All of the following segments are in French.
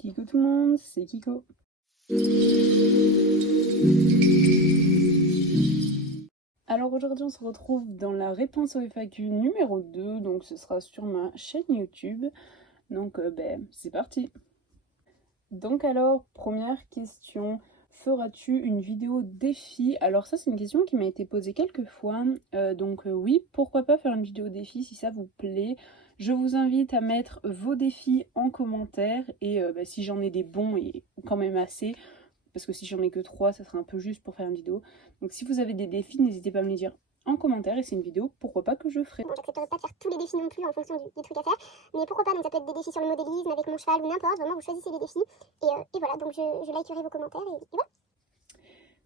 Coucou tout le monde, c'est Kiko. Alors aujourd'hui on se retrouve dans la réponse au FAQ numéro 2, donc ce sera sur ma chaîne YouTube. Donc c'est parti. Donc alors, première question, feras-tu une vidéo défi? Alors ça c'est une question qui m'a été posée quelques fois, oui, pourquoi pas faire une vidéo défi si ça vous plaît. Je vous invite à mettre vos défis en commentaire et si j'en ai des bons et quand même assez, parce que si j'en ai que 3, ça sera un peu juste pour faire une vidéo. Donc si vous avez des défis, n'hésitez pas à me les dire en commentaire et c'est une vidéo, pourquoi pas, que je ferai. Bon, j'accepterai pas de faire tous les défis non plus en fonction des trucs à faire, mais pourquoi pas, donc ça peut être des défis sur le modélisme avec mon cheval ou n'importe, vraiment vous choisissez les défis, et voilà, donc je likerai vos commentaires, et voilà.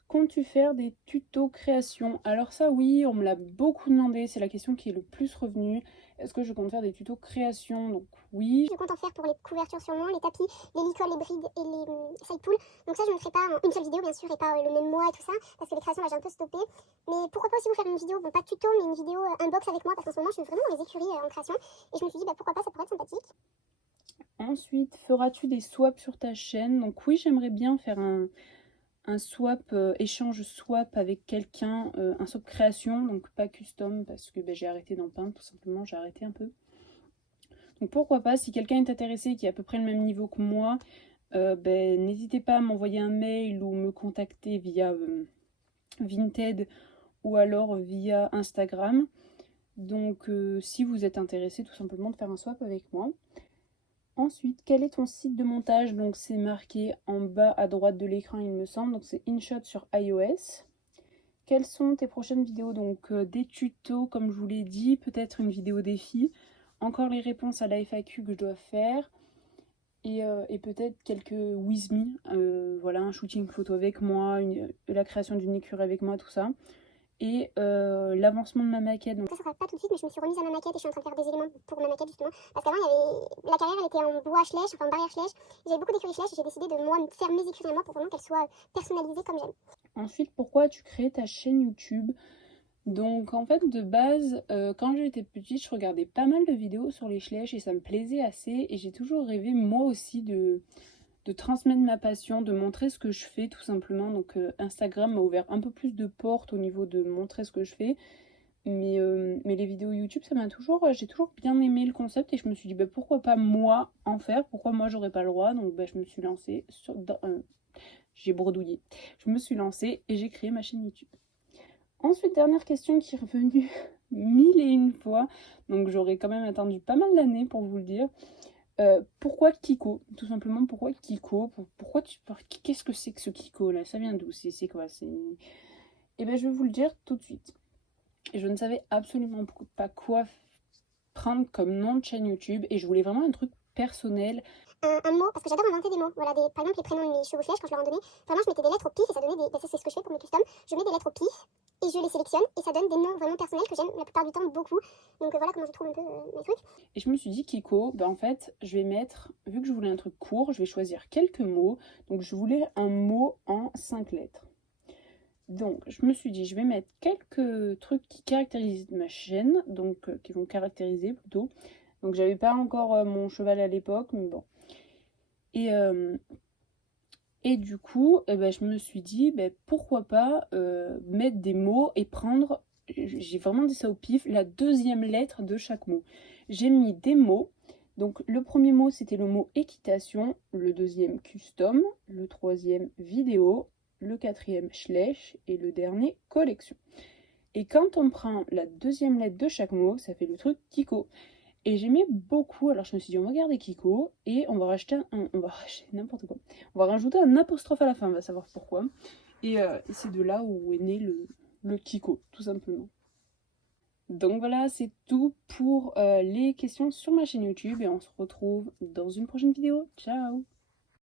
Comptes-tu faire des tutos création? Alors ça oui, on me l'a beaucoup demandé, c'est la question qui est le plus revenue. Est-ce que je compte faire des tutos création? Donc oui. Je compte en faire pour les couvertures sur moi, les tapis, les licoles, les brides et les side pools. Donc ça je ne ferai pas une seule vidéo bien sûr et pas le même mois et tout ça, parce que les créations là j'ai un peu stoppé. Mais pourquoi pas aussi vous faire une vidéo, bon pas de tuto mais une vidéo unbox avec moi, parce qu'en ce moment je suis vraiment dans les écuries en création, et je me suis dit pourquoi pas, ça pourrait être sympathique. Ensuite, feras-tu des swaps sur ta chaîne? Donc oui, j'aimerais bien faire un swap, échange swap avec quelqu'un, un swap création, donc pas custom, parce que j'ai arrêté d'en peindre, tout simplement, j'ai arrêté un peu. Donc pourquoi pas, si quelqu'un est intéressé, qui est à peu près le même niveau que moi, n'hésitez pas à m'envoyer un mail ou me contacter via Vinted ou alors via Instagram. Donc si vous êtes intéressé tout simplement de faire un swap avec moi. Ensuite, quel est ton site de montage? Donc c'est marqué en bas à droite de l'écran il me semble, donc c'est InShot sur iOS. Quelles sont tes prochaines vidéos? Donc des tutos comme je vous l'ai dit, peut-être une vidéo défi, encore les réponses à la FAQ que je dois faire, et peut-être quelques with me, voilà, un shooting photo avec moi, la création d'une écurie avec moi, tout ça. Et l'avancement de ma maquette. Donc Ça sera pas tout de suite, mais je me suis remise à ma maquette et je suis en train de faire des éléments pour ma maquette justement. Parce qu'avant, la carrière elle était en bois Schlech, enfin en barrière Schlech. J'avais beaucoup d'écuries Schlech et j'ai décidé de moi faire mes écuries à moi pour vraiment qu'elles soient personnalisées comme j'aime. Ensuite, pourquoi as-tu créé ta chaîne YouTube? Donc en fait de base, quand j'étais petite, je regardais pas mal de vidéos sur les Schlech et ça me plaisait assez. Et j'ai toujours rêvé moi aussi de transmettre ma passion, de montrer ce que je fais tout simplement. Donc Instagram m'a ouvert un peu plus de portes au niveau de montrer ce que je fais. Mais les vidéos YouTube, ça m'a toujours, j'ai toujours bien aimé le concept et je me suis dit pourquoi pas moi en faire, pourquoi moi j'aurais pas le droit. Donc je me suis lancée j'ai bredouillé. Je me suis lancée et j'ai créé ma chaîne YouTube. Ensuite, dernière question qui est revenue 1001 fois, donc j'aurais quand même attendu pas mal d'années pour vous le dire. Pourquoi Kiko? Tout simplement, pourquoi Kiko? Qu'est-ce que c'est que ce Kiko là? Ça vient d'où? C'est quoi? Eh ben je vais vous le dire tout de suite. Et je ne savais absolument pas quoi prendre comme nom de chaîne YouTube et je voulais vraiment un truc personnel. Un mot, parce que j'adore inventer des mots. Voilà, par exemple les prénoms de mes chevaux Schlech, quand je leur en donnais, vraiment je mettais des lettres au pif et ça donnait des. C'est ce que je fais pour mes customs. Je mets des lettres au pif et je les sélectionne et ça donne des noms vraiment personnels que j'aime la plupart du temps beaucoup. Donc voilà comment je trouve un peu mes trucs. Et je me suis dit Kiko, en fait je vais mettre, vu que je voulais un truc court, je vais choisir quelques mots. Donc je voulais un mot en 5 lettres. Donc je me suis dit je vais mettre quelques trucs qui caractérisent ma chaîne, donc qui vont caractériser plutôt. Donc j'avais pas encore mon cheval à l'époque, mais bon. Et du coup, je me suis dit, pourquoi pas mettre des mots et prendre, j'ai vraiment dit ça au pif, la deuxième lettre de chaque mot. J'ai mis des mots, donc le premier mot c'était le mot équitation, le deuxième custom, le troisième vidéo, le quatrième Schlech et le dernier collection. Et quand on prend la deuxième lettre de chaque mot, ça fait le truc Kiko. Et j'aimais beaucoup, alors je me suis dit on va garder Kiko et on va racheter n'importe quoi. On va rajouter un apostrophe à la fin, on va savoir pourquoi. Et c'est de là où est né le Kiko, tout simplement. Donc voilà, c'est tout pour les questions sur ma chaîne YouTube et on se retrouve dans une prochaine vidéo. Ciao!